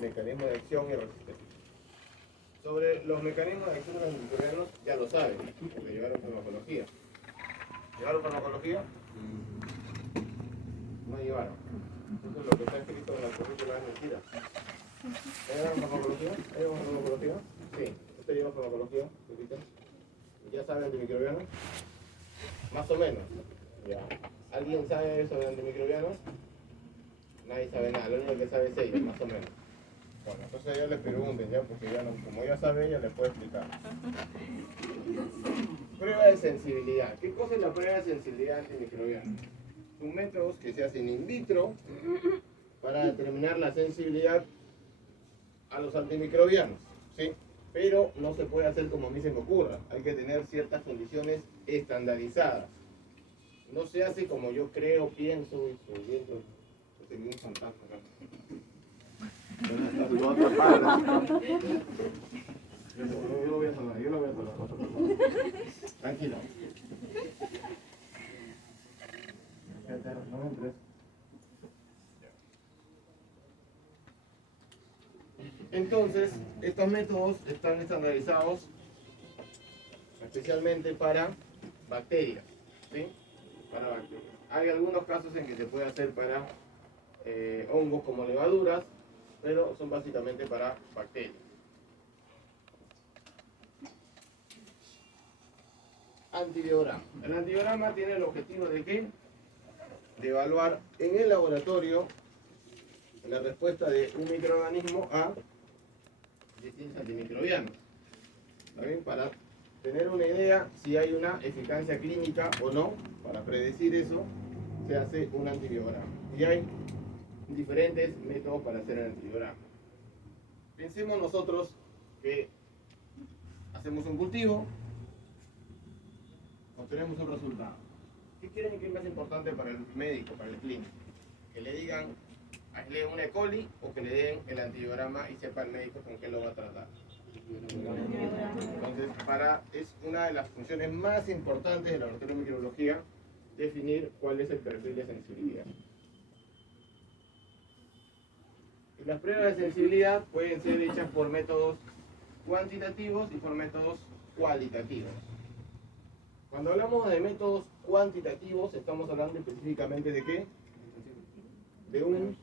mecanismo de acción y resistencia. Sobre los mecanismos de acción de los antimicrobianos ya lo saben, porque llevaron farmacología. ¿Llevaron farmacología? No llevaron. Entonces lo que está escrito en la currícula es mentira. ¿Llevaron farmacología? ¿Llevaron farmacología? Sí. ¿Usted lleva farmacología? ¿Ya sabe antimicrobianos? Más o menos. Ya. ¿Alguien sabe sobre antimicrobianos? Nadie sabe nada, lo único que sabe es ella, más o menos. Bueno, entonces ella le pregunten ya, porque ya no, como ella sabe, ella le puede explicar. Prueba de sensibilidad. ¿Qué cosa es la prueba de sensibilidad antimicrobiana? Son métodos que se hacen in vitro para determinar la sensibilidad a los antimicrobianos, ¿sí? Pero no se puede hacer como a mí se me ocurra. Hay que tener ciertas condiciones estandarizadas. No se hace como yo creo, pienso y estoy viendo. Yo tengo un fantasma acá. Yo lo voy a salvar, yo lo voy a salvar. Tranquilo. No entres. Entonces, estos métodos están estandarizados especialmente para bacterias, ¿sí? Para bacterias. Hay algunos casos en que se puede hacer para hongos como levaduras, pero son básicamente para bacterias. Antibiograma. El antibiograma tiene el objetivo de ¿qué? De evaluar en el laboratorio la respuesta de un microorganismo a distintos antimicrobianos. ¿Está bien? Para tener una idea si hay una eficacia clínica o no, para predecir eso, se hace un antibiograma. Y hay diferentes métodos para hacer el antibiograma. Pensemos nosotros que hacemos un cultivo, obtenemos un resultado. ¿Qué quieren que es más importante para el médico, para el clínico? Que le digan, aísle una E. coli o que le den el antibiograma y sepa el médico con qué lo va a tratar. Entonces, es una de las funciones más importantes de la laboratorio de microbiología definir cuál es el perfil de sensibilidad. Y las pruebas de sensibilidad pueden ser hechas por métodos cuantitativos y por métodos cualitativos. Cuando hablamos de métodos cuantitativos, estamos hablando específicamente de ¿qué? De un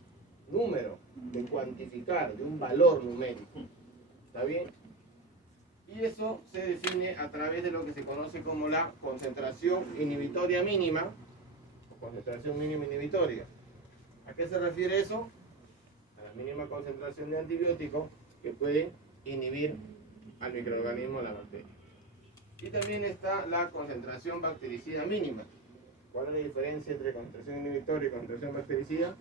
número, de cuantificar, de un valor numérico. ¿Está bien? Y eso se define a través de lo que se conoce como la concentración inhibitoria mínima, o concentración mínima inhibitoria. ¿A qué se refiere eso? A la mínima concentración de antibiótico que puede inhibir al microorganismo, a la bacteria. Y también está la concentración bactericida mínima. ¿Cuál es la diferencia entre concentración inhibitoria y concentración bactericida?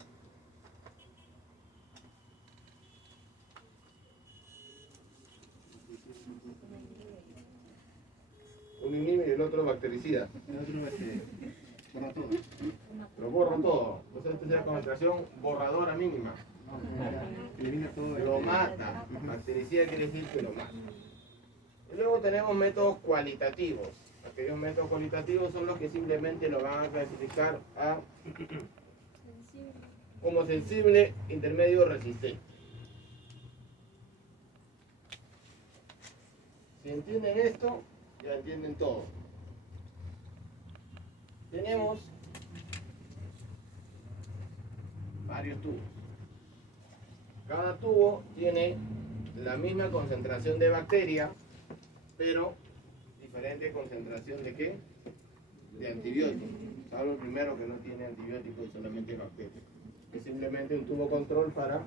Un inhibe y el otro bactericida. El otro borra todo. Lo borra todo. Entonces esta es la concentración borradora mínima. Elimina todo. Lo mata. Bactericida quiere decir que lo mata. Y luego tenemos métodos cualitativos. Aquellos métodos cualitativos son los que simplemente lo van a clasificar como sensible, intermedio o resistente. Si entienden esto, ya entienden todo. Tenemos varios tubos. Cada tubo tiene la misma concentración de bacteria, pero diferente concentración de ¿qué? De antibiótico. Salvo el primero que no tiene antibiótico y solamente bacterias. Es simplemente un tubo control para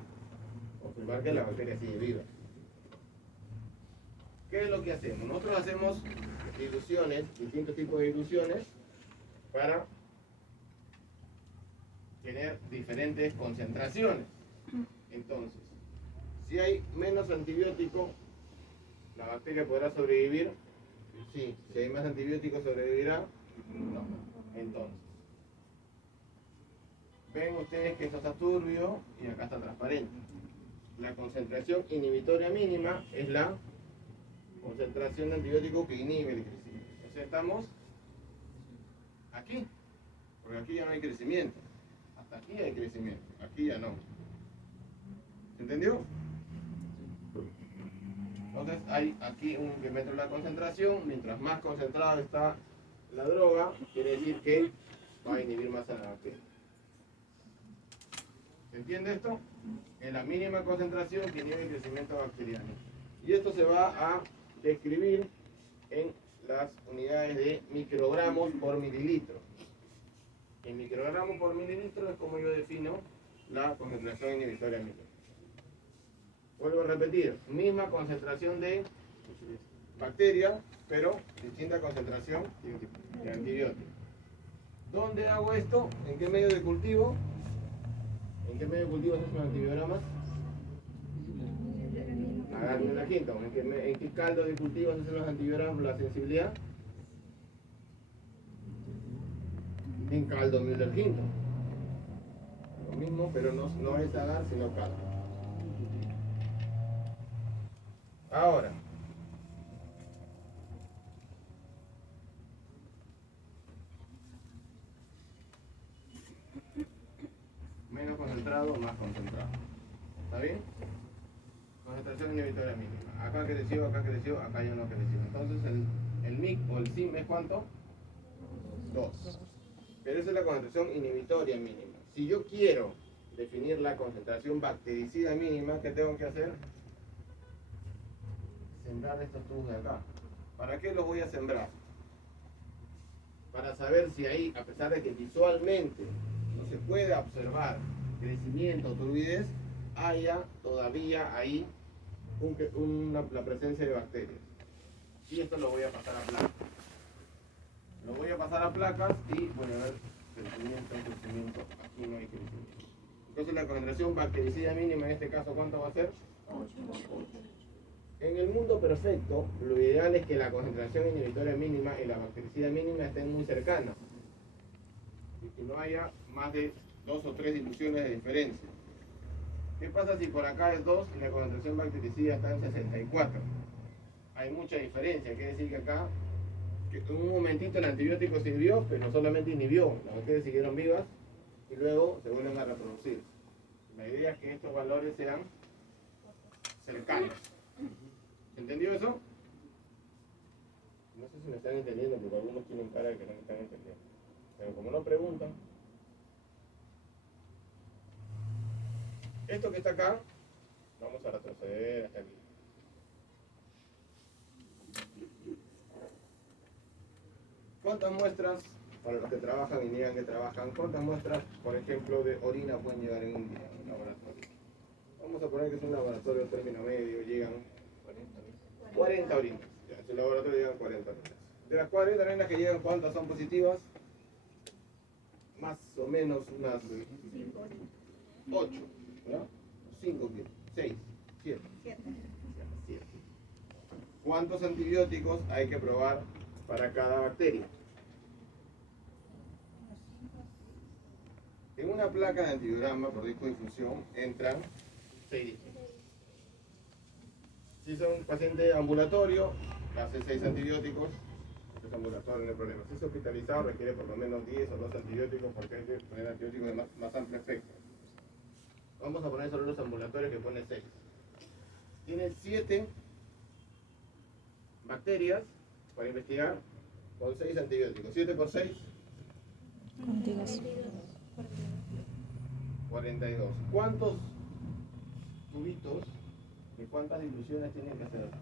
observar que la bacteria sigue viva. ¿Qué es lo que hacemos? Nosotros hacemos diluciones, distintos tipos de diluciones, para tener diferentes concentraciones. Entonces, si hay menos antibiótico, ¿la bacteria podrá sobrevivir? Sí. Si hay más antibiótico, ¿sobrevivirá? No. Entonces, ven ustedes que esto está turbio y acá está transparente. La concentración inhibitoria mínima es la concentración de antibiótico que inhibe el crecimiento. Entonces estamos aquí, porque aquí ya no hay crecimiento. Hasta aquí hay crecimiento, aquí ya no. ¿Entendió? Entonces hay aquí un incremento en la concentración. Mientras más concentrada está la droga, quiere decir que va a inhibir más a la bacteria. ¿Se entiende esto? En la mínima concentración que inhibe el crecimiento bacteriano. Y esto se va a describir en las unidades de microgramos por mililitro. En microgramos por mililitro es como yo defino la concentración inhibitoria mínima. Vuelvo a repetir, misma concentración de bacteria, pero distinta concentración de antibiótico. ¿Dónde hago esto? ¿En qué medio de cultivo? ¿En qué medio de cultivo se hacen los antibiogramas? Agarren la quinta. ¿En qué caldo de cultivo se hacen los antibiogramas? La sensibilidad. En caldo Müller quinto. Lo mismo, pero no es agar, sino caldo. Ahora, menos concentrado, más concentrado. ¿Está bien? Concentración inhibitoria mínima. Acá creció, acá ya no creció. Entonces el MIC o el SIM es ¿cuánto? 2. Pero esa es la concentración inhibitoria mínima. Si yo quiero definir la concentración bactericida mínima, ¿qué tengo que hacer? Sembrar estos tubos de acá. ¿Para qué los voy a sembrar? Para saber si ahí, a pesar de que visualmente no se puede observar crecimiento o turbidez, haya todavía ahí la presencia de bacterias. Y esto lo voy a pasar a placas. Lo voy a pasar a placas y voy a ver crecimiento. Aquí no hay crecimiento. Entonces la concentración bactericida mínima en este caso, ¿cuánto va a ser? 8. En el mundo perfecto, lo ideal es que la concentración inhibitoria mínima y la bactericida mínima estén muy cercanas. Y que no haya más de 2 o 3 diluciones de diferencia. ¿Qué pasa si por acá es 2 y la concentración bactericida está en 64? Hay mucha diferencia, quiere decir que acá, que en un momentito el antibiótico sirvió, pero solamente inhibió, las bacterias siguieron vivas y luego se vuelven a reproducir. La idea es que estos valores sean cercanos. ¿Entendió eso? No sé si me están entendiendo, porque algunos tienen cara de que no me están entendiendo. Pero como no preguntan, esto que está acá, vamos a retroceder hasta aquí. ¿Cuántas muestras, para los que trabajan y niegan que trabajan, cuántas muestras, por ejemplo, de orina pueden llegar en un día a un laboratorio? Vamos a poner que es un laboratorio término medio, llegan 40 orinas. Ya, en su laboratorio llegan 40 orinas. De las 40 orinas que llegan, ¿cuántas son positivas? Más o menos unas 8, ¿verdad? 5, 6, 7. 7. ¿Cuántos antibióticos hay que probar para cada bacteria? En una placa de antibiograma por disco de difusión entran 6 dígitos. Si son un paciente ambulatorio, hace 6 antibióticos, es ambulatorio, no hay problema. Si es hospitalizado, requiere por lo menos 10 o 12 antibióticos porque hay que poner antibióticos de más amplio efecto. Vamos a poner solo los ambulatorios que pone 6. Tiene 7 bacterias para investigar con 6 antibióticos. 7 por 6. 42. ¿Cuántos tubitos y cuántas diluciones tienen que hacer acá?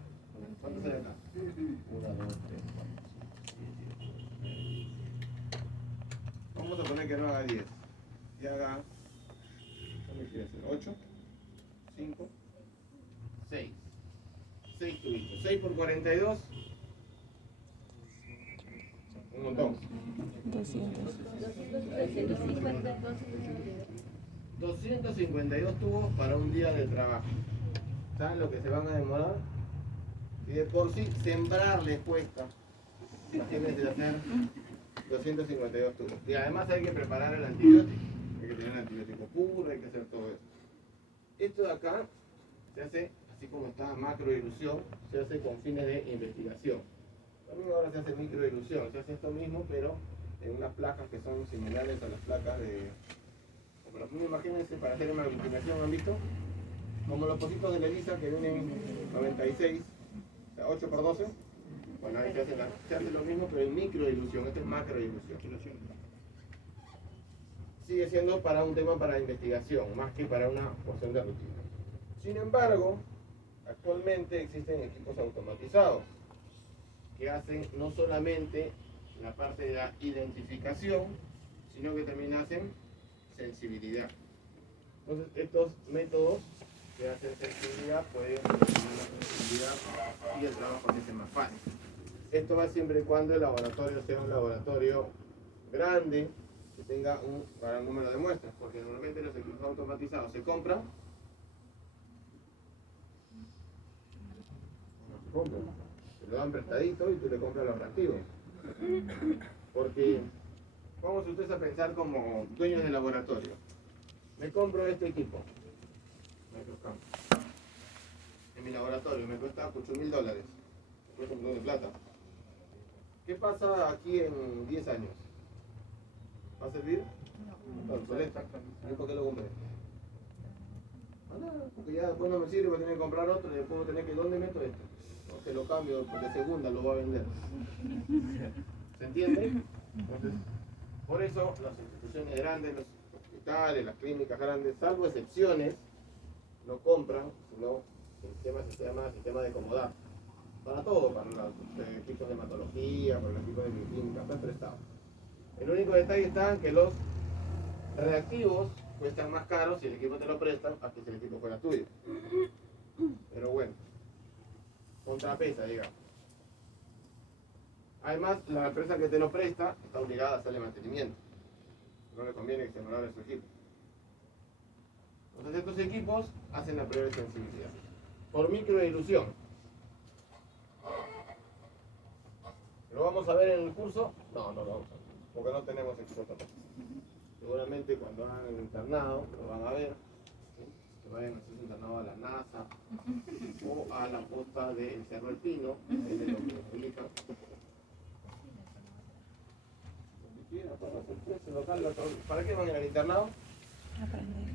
¿Cuántos hay acá? 1, 2, 3, 4, 5, 6. Vamos a poner que no haga 10. Y haga, ¿cómo quiere hacer? 8, 5, 6. 6 tubitos. 6 por 42. Un montón. 252 tubos para un día de trabajo. ¿Saben lo que se van a demorar? Y de por sí sembrar les cuesta. Imagínense hacer 252 tubos. Y además hay que preparar el antibiótico. Hay que tener el antibiótico puro, hay que hacer todo eso. Esto de acá se hace, así como está macroilusión, se hace con fines de investigación. También ahora se hace microilusión, se hace esto mismo, pero en unas placas que son similares a las placas de... Imagínense, para hacer una aglutinación, ¿han visto? como los pocitos de la ELISA que vienen 96, o sea, 8 por 12. Bueno, ahí se hace lo mismo, pero en microdilución. Este es macrodilución. Sigue siendo para un tema para investigación, más que para una porción de rutina. Sin embargo, actualmente existen equipos automatizados que hacen no solamente la parte de la identificación, sino que también hacen sensibilidad. Entonces, estos métodos que hacen sensibilidad pueden determinar la sensibilidad y el trabajo se hace más fácil. Esto va siempre y cuando el laboratorio sea un laboratorio grande, que tenga un gran número de muestras, porque normalmente los equipos automatizados se compran, te lo dan prestadito y tú le compras los reactivos. Porque vamos ustedes a pensar como dueños de laboratorio. Me compro este equipo, Microscan, en mi laboratorio, me cuesta $8.000, me cuesta un montón de plata. ¿Qué pasa aquí en 10 años? ¿Va a servir? No. Obsoleta. ¿Y por qué lo compré? Nada, porque ya después no me sirve, voy a tener que comprar otro y después voy a tener que, ¿dónde meto esto? No, que lo cambio, porque segunda lo voy a vender. ¿Se entiende? Entonces, por eso las instituciones grandes, los hospitales, las clínicas grandes, salvo excepciones, no compran, sino el sistema se llama sistema de comodidad. Para todo, para los equipos de hematología, para los equipos de bioquímica, está prestado. El único detalle está en que los reactivos cuestan más caros si el equipo te lo prestan a que si el equipo fuera tuyo. Pero bueno, contrapesa, digamos. Además, la empresa que te lo presta está obligada a hacerle mantenimiento. No le conviene que se malogre su equipo. Entonces estos equipos hacen la prueba de sensibilidad. Por microdilución. ¿Lo vamos a ver en el curso? No, no lo vamos a ver, porque no tenemos equipos automatizados. Seguramente cuando hagan el internado lo van a ver. ¿Sí? Que vayan a hacer su internado a la NASA o a la costa del Cerro del Pino, es de lo que publican. ¿Para qué van a ir al internado?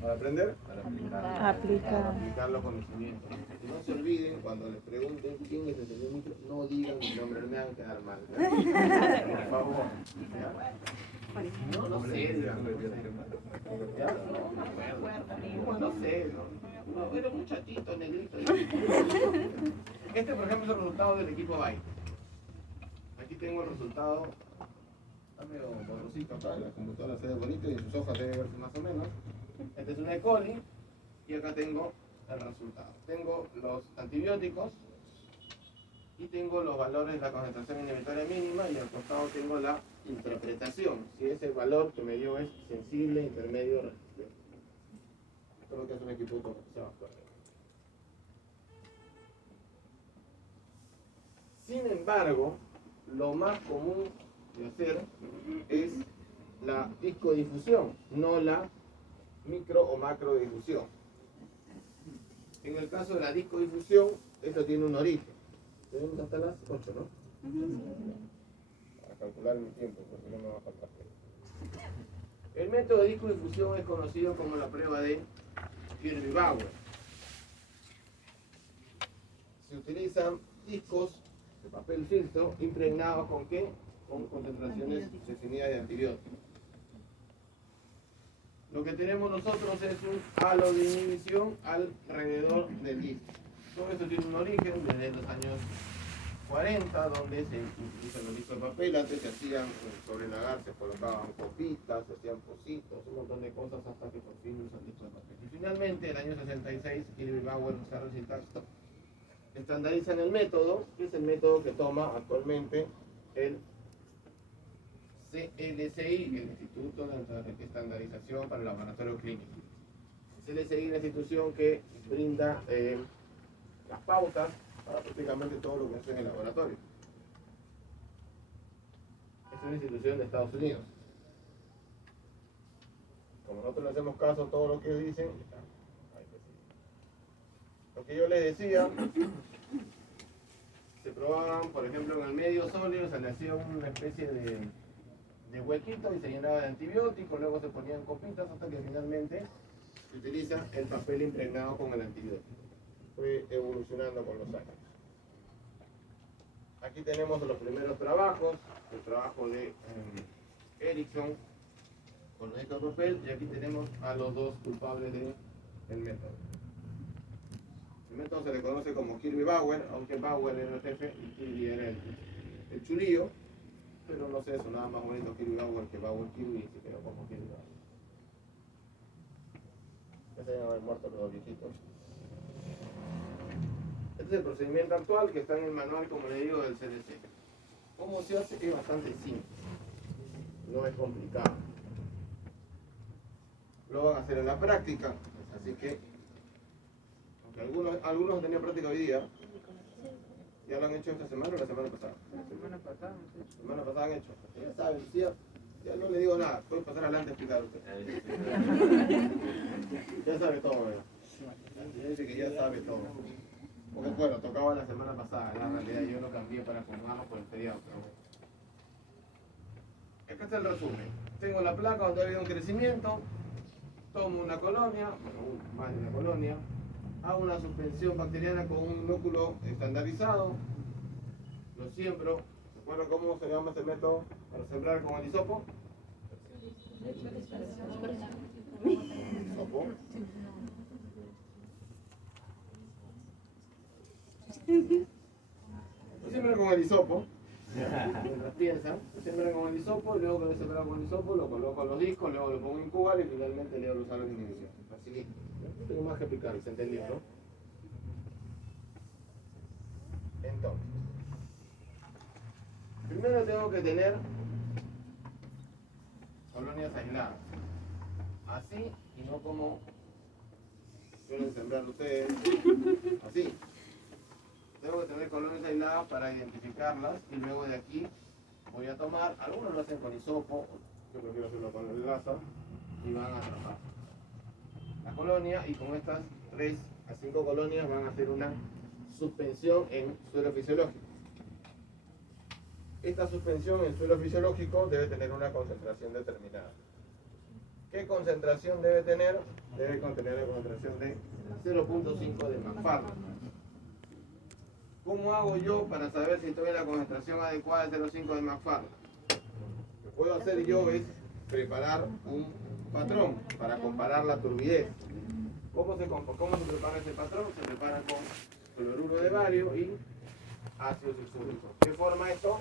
¿Para aprender? Para aplicar los conocimientos. Y no se olviden, cuando les pregunten quién es el señor Micro, no digan mi nombre, no me hagan quedar mal. Por favor. ¿Ya? No sé, digan. ¿Ya? No sé, no. Era un chatito, negrito. Este, por ejemplo, es el resultado del equipo Byte. Aquí tengo el resultado. Está medio borrosito acá, la computadora se ve bonito y en sus hojas debe verse más o menos. Este es una E. coli y acá tengo el resultado. Tengo los antibióticos y tengo los valores de la concentración inhibitoria mínima y al costado tengo la interpretación. Si ese valor que me dio es sensible, intermedio o resistente. Esto es lo que hace un equipo automatizado actualmente. Sin embargo, lo más común de hacer es la discodifusión, no la micro o macrodifusión. En el caso de la discodifusión, esto tiene un origen. Tenemos hasta las 8, ¿no? Para calcular mi tiempo, porque no me va a faltar tiempo. El método de discodifusión es conocido como la prueba de Kirby-Bauer. Se utilizan discos de papel filtro impregnados ¿con qué? Con concentraciones definidas de antibióticos. Lo que tenemos nosotros es un halo de inhibición alrededor del disco. Todo esto tiene un origen desde los años 40, donde se utilizan los discos de papel. Antes se hacían sobre el agar, se colocaban copitas, se hacían pocitos, un montón de cosas hasta que por fin usan discos de papel. Y finalmente, en el año 66, Kirby-Bauer estandarizan el método, que es el método que toma actualmente el CLCI, el Instituto de Estandarización para el Laboratorio Clínico. El CLCI es la institución que brinda las pautas para prácticamente todo lo que hace en el laboratorio. Es una institución de Estados Unidos. Como nosotros le hacemos caso a todo lo que ellos dicen, lo que yo les decía, se probaban, por ejemplo, en el medio sólido, se le hacía una especie de huequito y se llenaba de antibióticos, luego se ponían copitas hasta que finalmente se utiliza el papel impregnado con el antibiótico. Fue evolucionando con los años. Aquí tenemos los primeros trabajos, el trabajo de Erickson con los discos de papel, y aquí tenemos a los dos culpables del método. El método se le conoce como Kirby-Bauer, aunque Bauer era el jefe y Kirby era el chulillo, pero no sé, eso nada más bonito Kirby-Bauer que Bauer-Kirby, y se quedó como Kirby-Bauer. Ya se deben haber muerto los viejitos. Este es el procedimiento actual que está en el manual, como le digo, del CDC. ¿Cómo se hace? Es bastante simple, no es complicado. Lo van a hacer en la práctica, así que, aunque algunos han tenido práctica hoy día, ¿ya lo han hecho esta semana o la semana pasada? La semana pasada. La semana pasada han hecho. Ya saben, ya no le digo nada, pueden pasar adelante a explicar usted. Ya sabe todo, ¿verdad? Ya dice que ya sabe todo. Porque bueno, tocaba la semana pasada, en la realidad yo lo cambié para acomodarlo por el feriado, pero bueno. Acá está el resumen. Tengo la placa donde ha habido un crecimiento, tomo una colonia, bueno, más de una colonia, hago una suspensión bacteriana con un inóculo estandarizado, lo siembro. ¿Se acuerdan cómo se llama ese método para sembrar con el hisopo? ¿Hisopo? Lo siembran con el hisopo, mientras piensan, lo siembran con el hisopo, luego que lo siembran con el hisopo, lo coloco en los discos, luego lo pongo en incubar y finalmente leo los salos de inhibición. Facilito. No tengo más que explicar, ¿se entendió, no? Entonces, primero tengo que tener colonias aisladas. Así y no como suelen sembrar ustedes. Así. Tengo que tener colonias aisladas para identificarlas y luego de aquí voy a tomar, algunos lo hacen con hisopo, yo prefiero hacerlo con el gasa y van a trabajar la colonia y con estas 3 a 5 colonias van a hacer una suspensión en suelo fisiológico. Esta suspensión en suelo fisiológico debe tener una concentración determinada. ¿Qué concentración debe tener? Debe contener la concentración de 0.5 de McFarland. ¿Cómo hago yo para saber si estoy en la concentración adecuada de 0.5 de McFarland? Lo que puedo hacer yo es preparar un patrón para comparar la turbidez. ¿Cómo se prepara ese patrón? Se prepara con cloruro de bario y ácido sulfúrico. ¿Qué forma esto?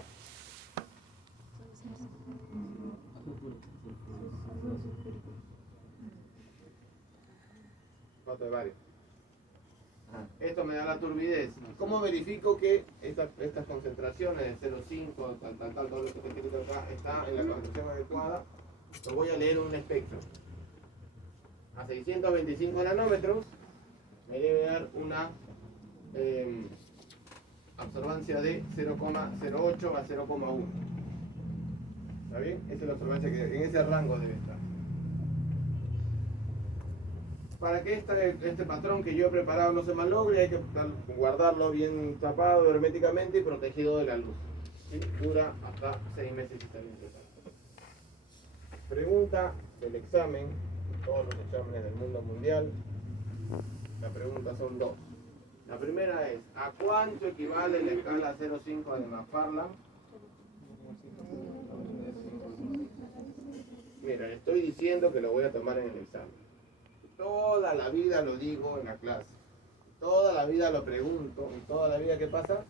Fosfato de bario. Esto me da la turbidez. ¿Cómo verifico que estas concentraciones de 0,5, tal, todo lo que está escrito acá está en la concentración adecuada? Lo voy a leer en un espectro. A 625 nanómetros me debe dar una absorbancia de 0,08 a 0,1. ¿Está bien? Esa es la absorbancia que en ese rango debe estar. Para que este patrón que yo he preparado no se malogre, hay que guardarlo bien tapado herméticamente y protegido de la luz. ¿Sí? Dura hasta 6 meses y está bien tratado. Pregunta del examen, todos los exámenes del mundo mundial. La pregunta son 2. La primera es, ¿a cuánto equivale la escala 0,5 de McFarland? Mira, le estoy diciendo que lo voy a tomar en el examen. Toda la vida lo digo en la clase. Toda la vida lo pregunto. Y toda la vida, ¿qué pasa?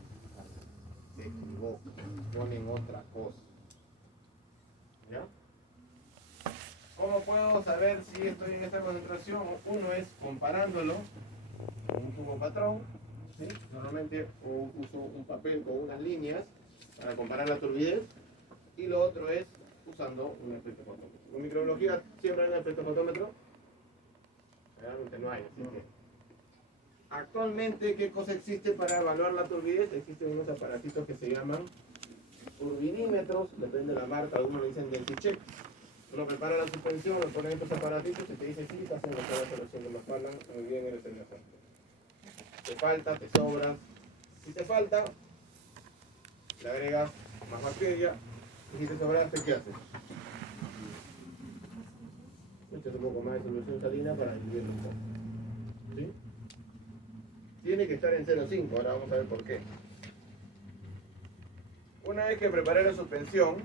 Se equivoca. Ponen otra cosa. ¿Ya? ¿Cómo puedo saber si estoy en esta concentración? Uno es comparándolo con un tubo patrón. ¿Sí? Normalmente uso un papel con unas líneas para comparar la turbidez. Y lo otro es usando un espectrofotómetro. ¿Con microbiología siempre hay un espectrofotómetro? Realmente no hay, así que actualmente, ¿qué cosa existe para evaluar la turbidez? Existen unos aparatitos que se llaman turbidímetros, depende de la marca, algunos le dicen DensiCheck. Uno prepara la suspensión, le ponen estos aparatitos y te dice, sí, estás en la solución de McFarland, muy bien, eres el mejor. Te falta, te sobra. Si te falta, le agregas más bacteria, y si te sobraste, ¿qué haces? un poco más de solución salina para diluirlo un poco. ¿Sí? Tiene que estar en 0,5, ahora vamos a ver por qué. Una vez que preparé la suspensión,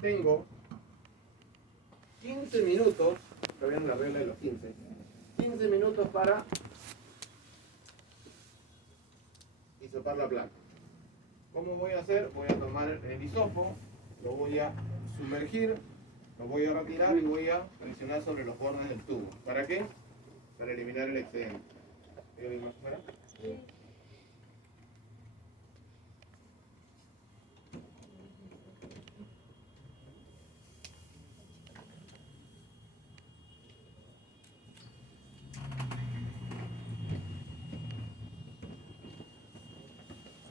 tengo 15 minutos, estoy viendo la regla de los 15 minutos para hisopar la placa. ¿Cómo voy a hacer? Voy a tomar el hisopo, lo voy a sumergir, lo voy a retirar y voy a presionar sobre los bordes del tubo. ¿Para qué? Para eliminar el excedente. ¿Quieres ir más afuera? Sí.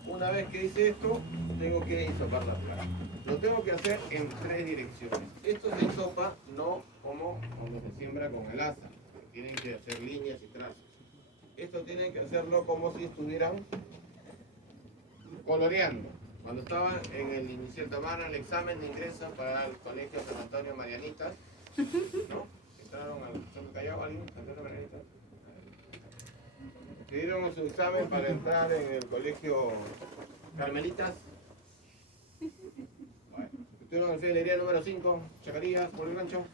Una vez que hice esto, tengo que hisopar la placa. Lo tengo que hacer en 3 direcciones. Esto se hisopa no como cuando se siembra con el asa. Tienen que hacer líneas y trazos. Esto tienen que hacerlo como si estuvieran coloreando. Cuando estaban en el inicio, tomaron el examen de ingreso para el colegio San Antonio Marianitas, ¿no? Entraron al Centro Callao, ¿alguien? ¿San Antonio Marianitas? Dieron su examen para entrar en el colegio Carmelitas. Bueno, estuvieron en fielería número 5, Chacarías, por el rancho.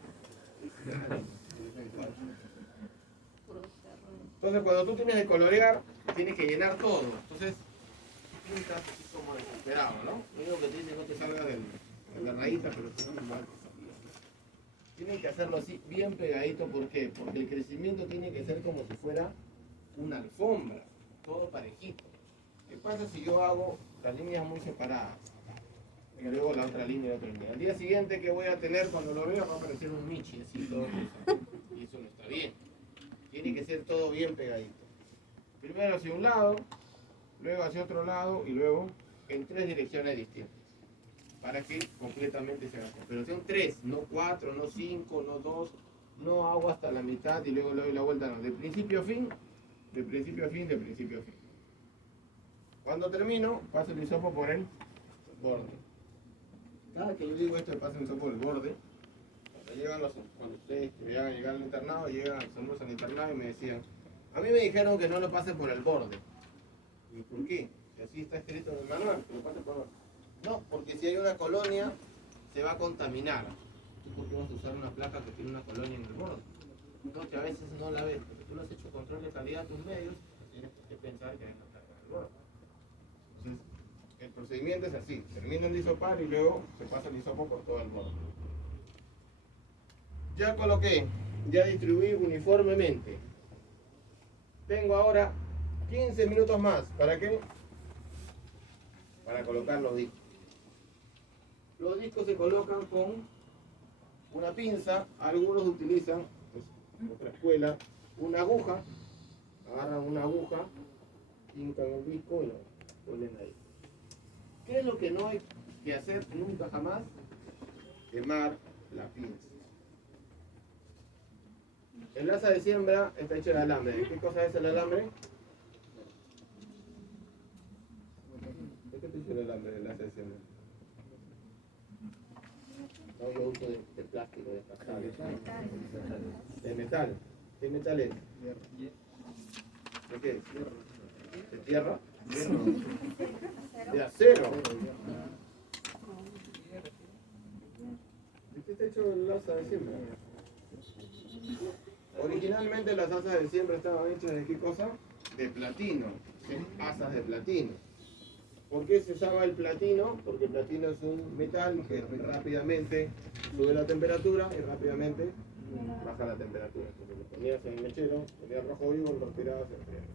Entonces, cuando tú tienes que colorear, tienes que llenar todo. Entonces, pintas así como desesperado, ¿no? Lo único que te dicen no te salga de la rayita, pero si no, igual. Tienen que hacerlo así, bien pegadito. ¿Por qué? Porque el crecimiento tiene que ser como si fuera una alfombra, todo parejito. ¿Qué pasa si yo hago las líneas muy separadas? Y luego la otra línea y la otra línea. Al día siguiente, que voy a tener cuando lo vea, va a aparecer un Michi así todo cruzado. Y eso no está bien. Tiene que ser todo bien pegadito. Primero hacia un lado, luego hacia otro lado y luego en 3 direcciones distintas. Para que completamente se haga. Pero son 3, no 4, no 5, no 2. No hago hasta la mitad y luego le doy la vuelta. No, de principio a fin, de principio a fin, de principio a fin. Cuando termino, paso el hisopo por el borde. Cada que yo digo esto de paso el hisopo por el borde, cuando ustedes llegan a llegar al internado, llegan al internado y me decían, a mí me dijeron que no lo pase por el borde. ¿Y por qué? Si así está escrito en el manual, que lo pase por el borde. No, porque si hay una colonia, se va a contaminar. ¿Tú por qué vas a usar una placa que tiene una colonia en el borde? Entonces a veces no la ves, porque tú lo has hecho control de calidad de tus medios, tienes que pensar que hay una placa en el borde. Entonces, el procedimiento es así, termina el hisopar y luego se pasa el hisopo por todo el borde. Ya coloqué, ya distribuí uniformemente. Tengo ahora 15 minutos más. ¿Para qué? Para colocar los discos. Los discos se colocan con una pinza. Algunos utilizan, pues, en otra escuela, una aguja. Agarran una aguja, hincan el disco y lo ponen ahí. ¿Qué es lo que no hay que hacer nunca jamás? Quemar la pinza. El asa de siembra está hecho de alambre. ¿Qué cosa es el alambre? ¿De qué está hecho el alambre del asa de siembra? No, yo uso de plástico, de pastel. De metal. ¿Qué metal es? ¿De qué? ¿De tierra? ¿De acero? ¿De qué está hecho el asa de siembra? Originalmente las asas de siembra estaban hechas de qué cosa? De platino, asas de platino. ¿Por qué se usaba el platino? Porque el platino es un metal que rápidamente sube la temperatura y rápidamente baja la temperatura. Entonces lo ponías en el mechero, ponías rojo vivo, lo retirabas y se enfriaba.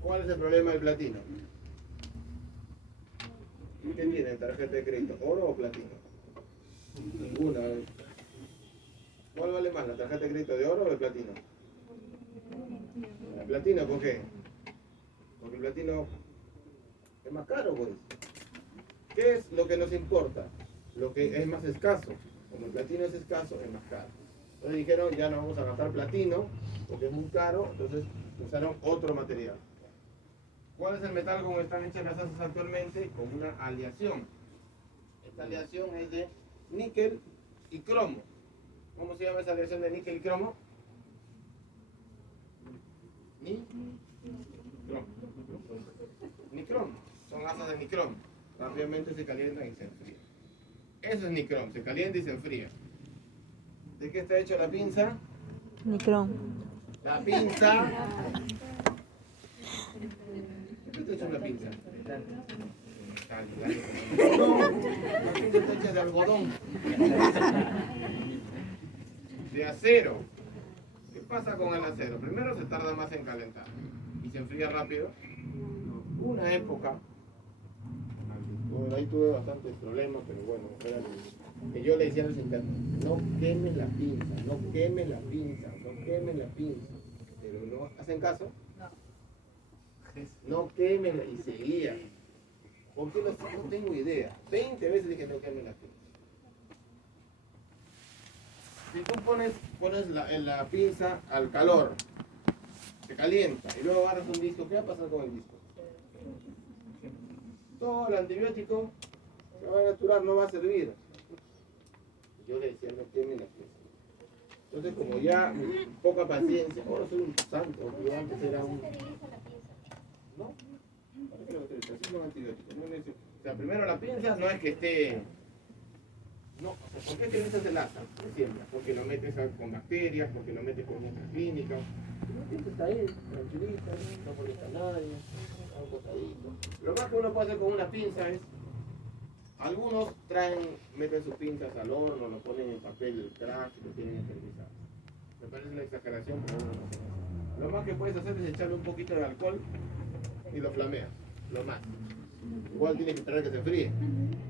¿Cuál es el problema del platino? ¿Qué tiene tarjeta de crédito? ¿Oro o platino? Ninguna. ¿Cuál vale más, la tarjeta de crédito de oro o de platino? La platino, ¿por qué? Porque el platino es más caro, pues. ¿Qué es lo que nos importa? Lo que es más escaso. Como el platino es escaso, es más caro. Entonces dijeron, ya no vamos a gastar platino, porque es muy caro, entonces usaron otro material. ¿Cuál es el metal como están hechas las asas actualmente? Con una aleación. Esta aleación es de níquel y cromo. ¿Cómo se llama esa aleación de níquel y cromo? Nicrom. Nicrom. Son asas de nicrom. Rápidamente se calientan y se enfrían. Eso es nicrom, se calienta y se enfría. ¿De qué está hecho la pinza? Nicrom. La pinza. ¿De qué está hecha una pinza? No, la pinza está hecha de algodón. De acero. ¿Qué pasa con el acero? Primero se tarda más en calentar y se enfría rápido. Una época, bueno, ahí tuve bastantes problemas, pero bueno, era que yo le decía a los internos, no quemen la pinza, no quemen la pinza, no quemen la pinza. Pero no hacen caso. No quemen y seguía. ¿Por qué no tengo idea? 20 veces dije no quemen la pinza. Si tú pones la pinza al calor, se calienta y luego agarras un disco, ¿qué va a pasar con el disco? Todo el antibiótico se va a natural, no va a servir. Yo le decía, no quemen la pinza. Entonces, como ya poca paciencia, ahora soy un santo, yo antes era un... ¿No? ¿Para qué lo utilizas? Es un antibiótico. O sea, primero la pinza no es que esté... No, ¿por qué utilizas el asa? Siempre, porque lo metes con bacterias, porque lo metes con muestras clínicas. La pinza está ahí, tranquilita, no molesta a nadie, está un costadito. Lo más que uno puede hacer con una pinza es... Algunos meten sus pinzas al horno, lo ponen en papel craft y lo tienen esterilizado. Me parece una exageración, pero uno no hace eso. Lo más que puedes hacer es echarle un poquito de alcohol y lo flameas. Lo más. Igual tienes que esperar que se enfríe.